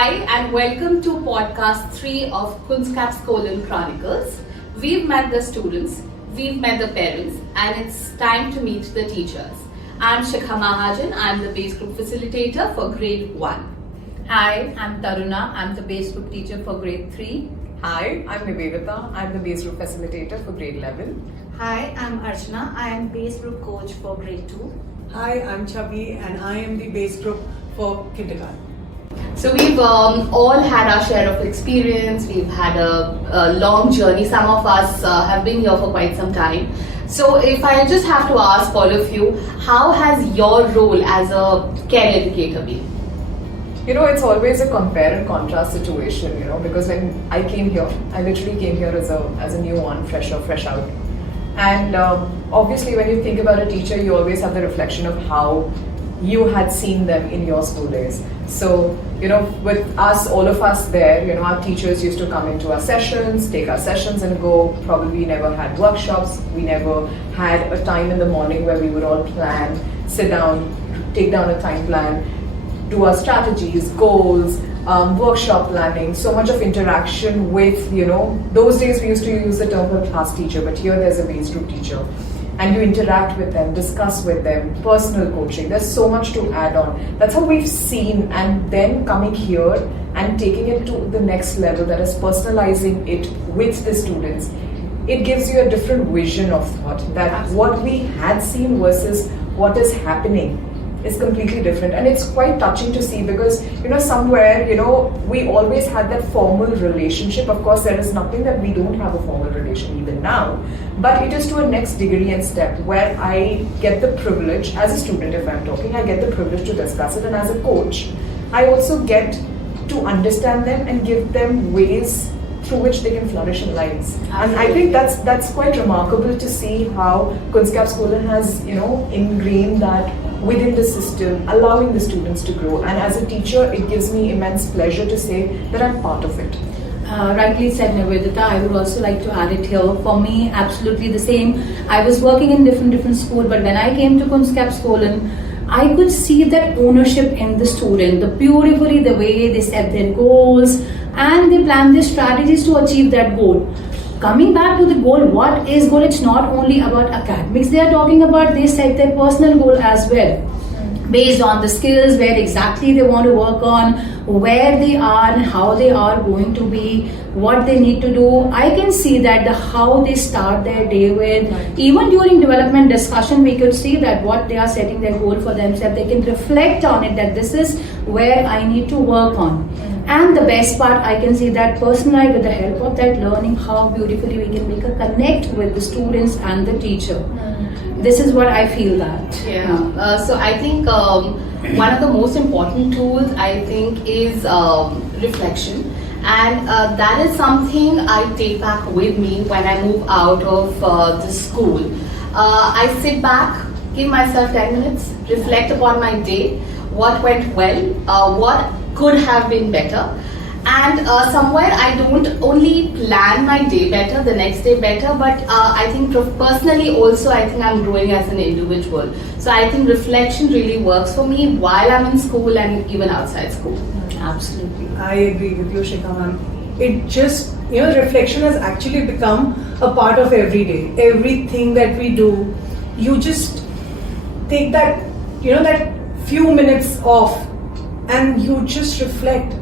Hi and welcome to podcast 3 of Kunskapsskolan Chronicles. We've met the students, we've met the parents, and it's time to meet the teachers. I'm Shikha Mahajan, I'm the base group facilitator for grade 1. Hi, I'm Taruna. I'm the base group teacher for grade 3. Hi, I'm Nivedita. I'm the base group facilitator for grade 11. Hi, I'm Archana. I am base group coach for grade 2. Hi, I'm Chabi and I am the base group for kindergarten. So we've all had our share of experience, we've had a long journey, some of us have been here for quite some time. So if I just have to ask all of you, how has your role as a care educator been? It's always a compare and contrast situation, because when I came here, I literally came here as a new one, fresh out. And obviously when you think about a teacher, you always have the reflection of how you had seen them in your school days. So, with us, all of us there, our teachers used to come into our sessions, take our sessions and go. Probably we never had workshops. We never had a time in the morning where we would all plan, sit down, take down a time plan, do our strategies, goals, workshop planning, so much of interaction with, those days we used to use the term class teacher, but here there's a base group teacher. And you interact with them, discuss with them, personal coaching. There's so much to add on. That's how we've seen, and then coming here and taking it to the next level, that is personalizing it with the students. It gives you a different vision of thought, that Absolutely. What we had seen versus what is happening is completely different. And it's quite touching to see because, somewhere, we always had that formal relationship. Of course, there is nothing that we don't have a formal relation even now. But it is to a next degree and step where I get the privilege, as a student if I'm talking, I get the privilege to discuss it. And as a coach, I also get to understand them and give them ways through which they can flourish in lives. And I think that's quite remarkable to see how Kunskapsskolan has, ingrained that within the system, allowing the students to grow. And as a teacher, it gives me immense pleasure to say that I'm part of it. Rightly said, Nivedita. I would also like to add it here. For me, absolutely the same. I was working in different schools, but when I came to Kunskapsskolan, I could see that ownership in the student, the way they set their goals and they plan their strategies to achieve that goal. Coming back to the goal, what is goal? It's not only about academics they are talking about, they set their personal goal as well. Based on the skills, where exactly they want to work on, where they are and how they are going to be, what they need to do. I can see that how they start their day with. Even during development discussion, we could see that what they are setting their goal for themselves, they can reflect on it, that this is where I need to work on. And the best part, I can see that personally with the help of that learning, how beautifully we can make a connect with the students and the teacher. This is what I feel that. Yeah. So I think one of the most important tools I think is reflection, and that is something I take back with me when I move out of the school. I sit back, give myself 10 minutes, reflect upon my day, what went well, what could have been better. And somewhere I don't only plan my day better, the next day better, but I think personally also I think I'm growing as an individual. So I think reflection really works for me while I'm in school and even outside school. Absolutely. I agree with you, Shikha ma'am. It just, reflection has actually become a part of every day. Everything that we do, you just take that, that few minutes off and you just reflect.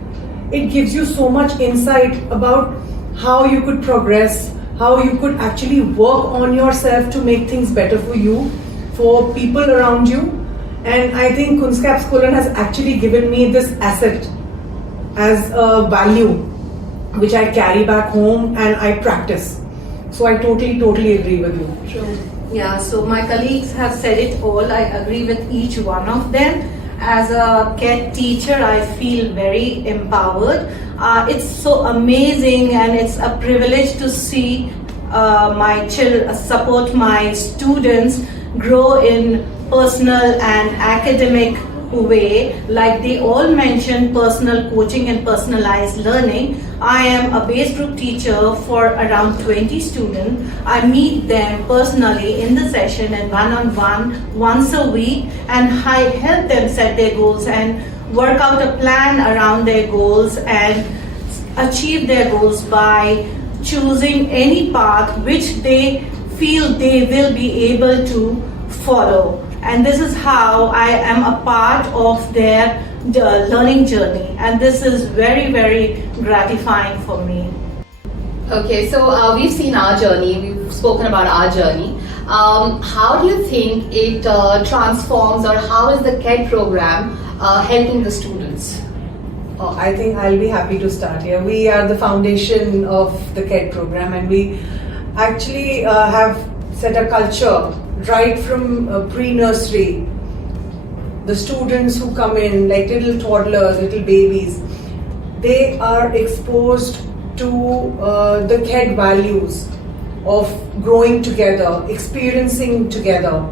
It gives you so much insight about how you could progress, how you could actually work on yourself to make things better for you, for people around you. And I think Kunskapsskolan has actually given me this asset as a value which I carry back home and I practice. So I totally agree with you. True. Yeah, so my colleagues have said it all. I agree with each one of them. As a care teacher, I feel very empowered. It's so amazing and it's a privilege to see support my students grow in personal and academic way. Like they all mentioned, personal coaching and personalized learning. I am a base group teacher for around 20 students. I meet them personally in the session and one-on-one once a week, and I help them set their goals. And work out a plan around their goals and achieve their goals by choosing any path which they feel they will be able to follow. And this is how I am a part of their learning journey, and this is very, very gratifying for me. Okay, so we've seen our journey, we've spoken about our journey. How do you think it transforms, or how is the CAD program helping the students? Oh, I think I'll be happy to start here. We are the foundation of the CAD program, and we actually have set a culture right from pre-nursery. The students who come in, like little toddlers, little babies, they are exposed to the CAD values of growing together, experiencing together,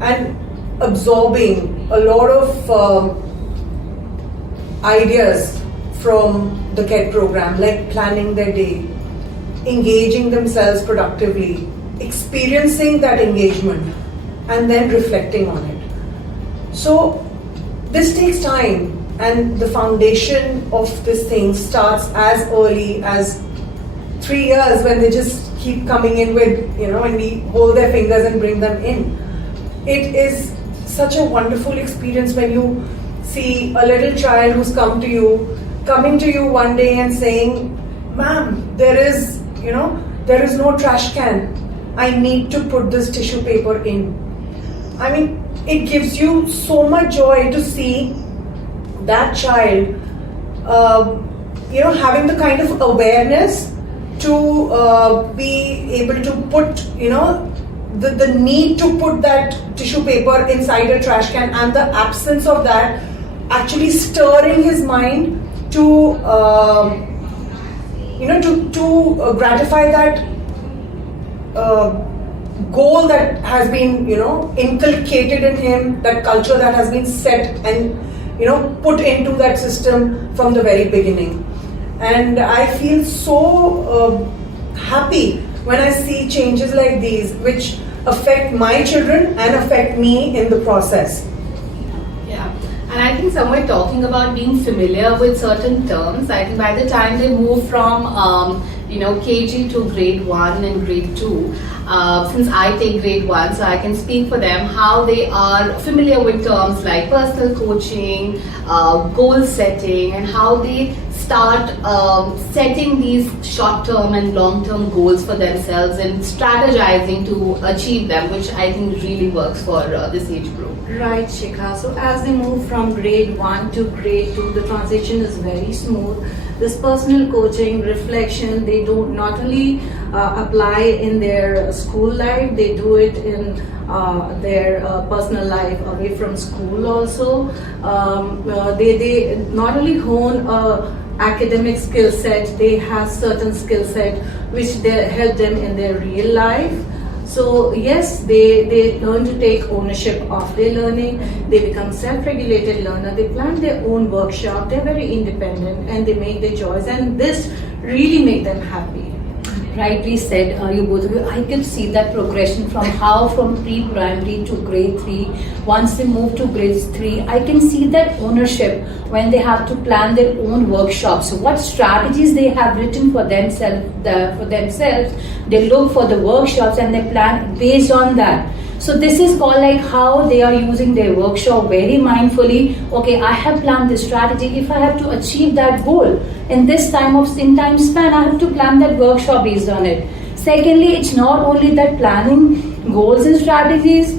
and absorbing a lot of ideas from the CAD program, like planning their day, engaging themselves productively, experiencing that engagement, and then reflecting on it. So this takes time, and the foundation of this thing starts as early as 3 years, when they just keep coming in with, when we hold their fingers and bring them in. It is such a wonderful experience when you see a little child who's coming to you one day and saying, "Ma'am, there is no trash can. I need to put this tissue paper in." I mean, it gives you so much joy to see that child, having the kind of awareness to be able to put, the need to put that tissue paper inside a trash can, and the absence of that actually stirring his mind to, to gratify that goal that has been, inculcated in him, that culture that has been set and, put into that system from the very beginning. And I feel so happy when I see changes like these, which affect my children and affect me in the process. Yeah, and I think somewhere talking about being familiar with certain terms, I think by the time they move from KG to grade 1 and grade 2, since I take grade 1, so I can speak for them, how they are familiar with terms like personal coaching, goal setting, and how they start setting these short-term and long-term goals for themselves and strategizing to achieve them, which I think really works for this age group. Right, Shikha. So as they move from grade 1 to grade 2, the transition is very smooth. This personal coaching, reflection, they do not only apply in their school life, they do it in their personal life away from school also. They not only hone academic skill set, they have certain skill set which they help them in their real life. So yes, they learn to take ownership of their learning, they become self-regulated learner, they plan their own workshop, they're very independent and they make their choice, and this really make them happy. Rightly said, you both of you. I could see that progression from pre-primary to grade 3. Once they move to grade 3, I can see that ownership when they have to plan their own workshops. What strategies they have written for themselves. They look for the workshops and they plan based on that. So this is called like how they are using their workshop very mindfully. Okay, I have planned this strategy. If I have to achieve that goal in this time span, I have to plan that workshop based on it. Secondly, it's not only that planning goals and strategies.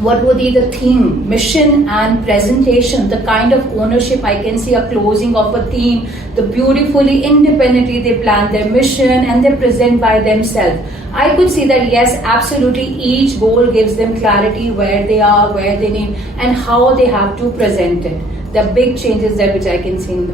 What would be the theme, mission and presentation, the kind of ownership. I can see a closing of a theme, the beautifully independently they plan their mission and they present by themselves. I could see that yes, absolutely each goal gives them clarity where they are, where they need and how they have to present it. The big changes there which I can see in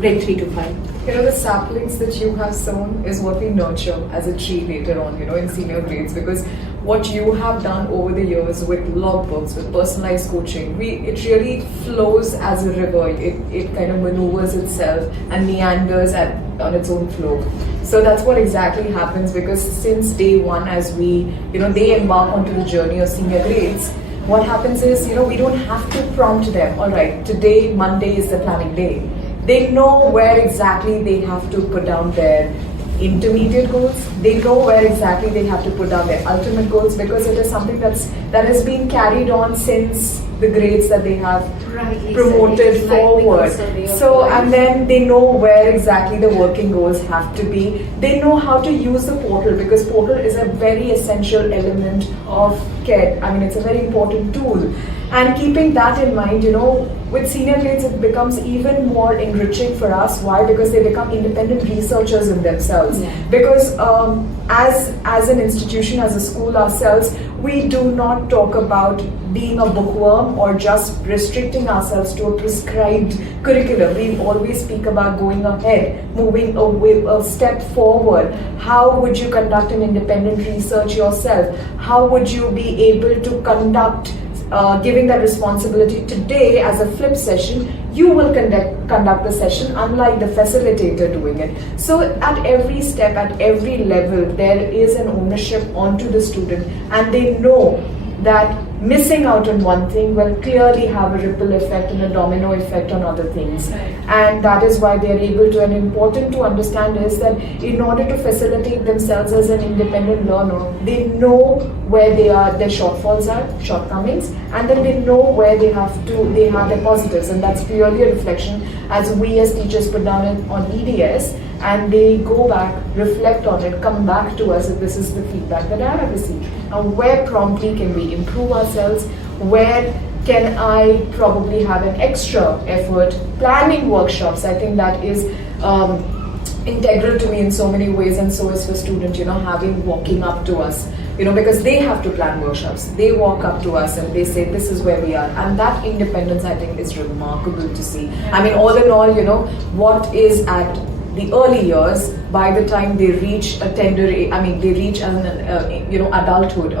grade 3 to 5. The saplings that you have sown is what we nurture as a tree later on, in senior grades, because what you have done over the years with logbooks, with personalized coaching, it really flows as a river. It kind of maneuvers itself and meanders on its own flow. So that's what exactly happens, because since day one, as they embark onto the journey of senior grades, what happens is, we don't have to prompt them, all right, today, Monday is the planning day. They know where exactly they have to put down their intermediate goals. They know where exactly they have to put down their ultimate goals, because it is something that has been carried on since the grades that they have promoted forward. So, and then they know where exactly the working goals have to be. They know how to use the portal, because portal is a very essential element of CARE. I mean, it's a very important tool. And keeping that in mind, with senior grades, it becomes even more enriching for us. Why? Because they become independent researchers in themselves. Yeah. Because as an institution, as a school ourselves, we do not talk about being a bookworm or just restricting ourselves to a prescribed curriculum. We always speak about going ahead, moving a step forward. How would you conduct an independent research yourself? How would you be able to conduct giving that responsibility today as a flip session? You will conduct the session, unlike the facilitator doing it. So at every step, at every level, there is an ownership onto the student, and they know that missing out on one thing will clearly have a ripple effect and a domino effect on other things. And that is why they are able to, and important to understand is that in order to facilitate themselves as an independent learner, they know where their shortfalls are, shortcomings, and then they know where they have their positives, and that's clearly a reflection as we as teachers put down on EDS, and they go back, reflect on it, come back to us if this is the feedback that I have received. And where promptly can we improve ourselves? Where can I probably have an extra effort? Planning workshops, I think that is integral to me in so many ways, and so is for students, walking up to us, because they have to plan workshops. They walk up to us and they say, this is where we are. And that independence, I think, is remarkable to see. I mean, all in all, what is at the early years, by the time they reach a tender age, they reach adulthood,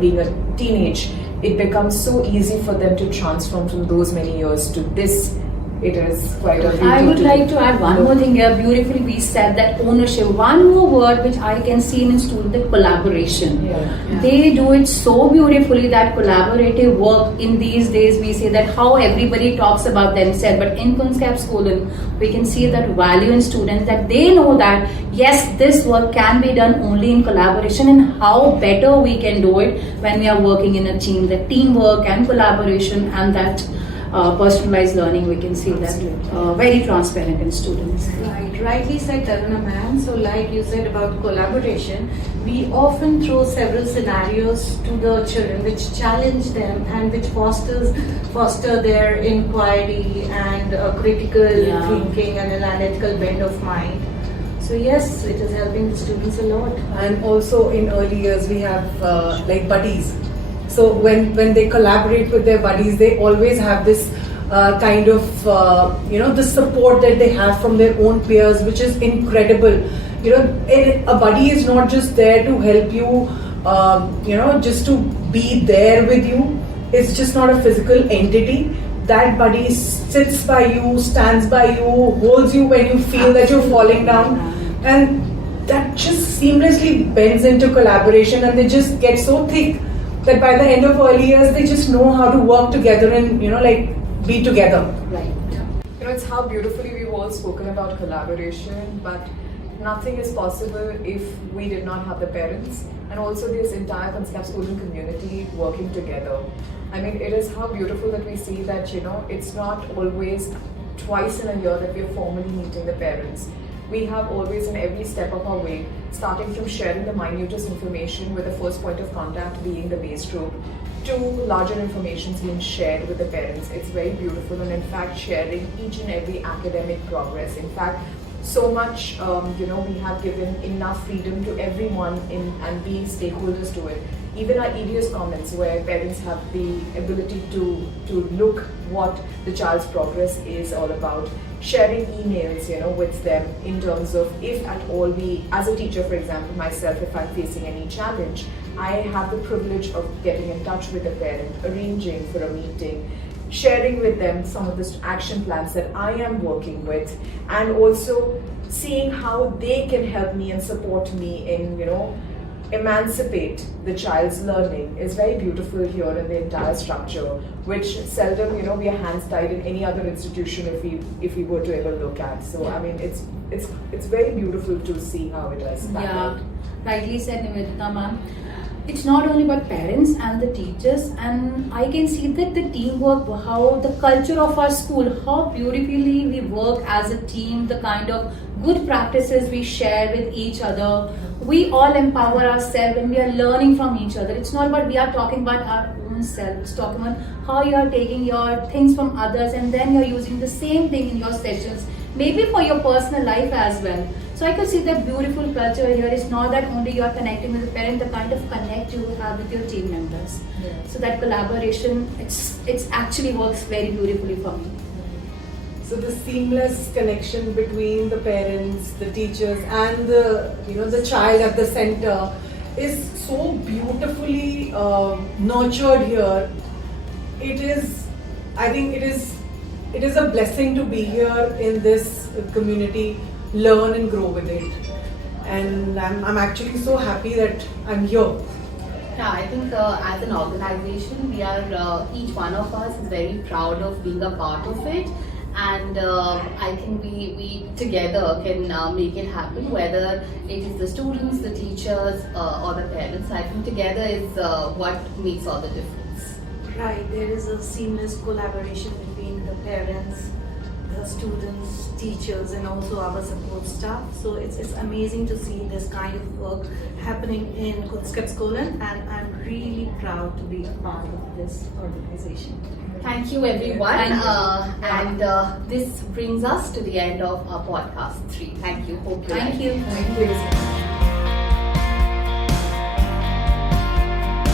being a teenage, it becomes so easy for them to transform from those many years to this. It is quite a beauty. I would like to add one more thing here. Beautifully, we said that ownership. One more word which I can see in students, the collaboration. Yeah. They do it so beautifully, that collaborative work. In these days, we say that how everybody talks about themselves, but in Kunskapsskolan, we can see that value in students, that they know that yes, this work can be done only in collaboration, and how better we can do it when we are working in a team. The teamwork and collaboration and that personalized learning, we can see that very transparent in students. Right, rightly said, Taruna ma'am. So like you said about collaboration, we often throw several scenarios to the children which challenge them and which foster their inquiry and critical thinking and an analytical bent of mind. So yes, it is helping the students a lot. And also in early years we have like buddies. So when they collaborate with their buddies, they always have this kind of the support that they have from their own peers, which is incredible. A buddy is not just there to help you, just to be there with you. It's just not a physical entity. That buddy sits by you, stands by you, holds you when you feel that you're falling down, and that just seamlessly bends into collaboration, and they just get so thick that by the end of early years, they just know how to work together and, be together. Right. It's how beautifully we've all spoken about collaboration, but nothing is possible if we did not have the parents and also this entire Kunskapsskolan community working together. I mean, it is how beautiful that we see that, it's not always twice in a year that we are formally meeting the parents. We have always, in every step of our way, starting from sharing the minutest information with the first point of contact being the base group, to larger information being shared with the parents. It's very beautiful, and in fact sharing each and every academic progress. In fact, so much, we have given enough freedom to everyone and be stakeholders to it. Even our EDS comments, where parents have the ability to look what the child's progress is all about. Sharing emails, with them in terms of if at all we, as a teacher, for example, myself, if I'm facing any challenge, I have the privilege of getting in touch with the parent, arranging for a meeting, sharing with them some of the action plans that I am working with, and also seeing how they can help me and support me in, emancipate the child's learning is very beautiful here in the entire structure, which seldom, we are hands tied in any other institution if we were to ever look at. So I mean, it's very beautiful to see how it has panned out. Rightly said, Nivedita ma'am. It's not only about parents and the teachers, and I can see that the teamwork, how the culture of our school, how beautifully we work as a team, the kind of good practices we share with each other. We all empower ourselves when we are learning from each other. It's not about we are talking about our own self, it's talking about how you are taking your things from others and then you're using the same thing in your sessions, maybe for your personal life as well. So I could see that beautiful culture here is not that only you are connecting with the parent, the kind of connect you have with your team members. Yeah. So that collaboration, it's actually works very beautifully for me. So the seamless connection between the parents, the teachers, and the child at the center is so beautifully nurtured here. I think it is a blessing to be here in this community, learn and grow with it. And I'm actually so happy that I'm here. Yeah, I think as an organization, we are each one of us is very proud of being a part of it, and I think we together can make it happen. Whether it is the students, the teachers, or the parents, I think together is what makes all the difference. Right, there is a seamless collaboration between the parents, the students, teachers, and also our support staff. So it's amazing to see this kind of work happening in Kunskapsskolan, and I'm really proud to be a part of this organization. Thank you, everyone. Thank you. And this brings us to the end of our podcast 3. Thank you. Hope you Thank liked you. it. Thank you.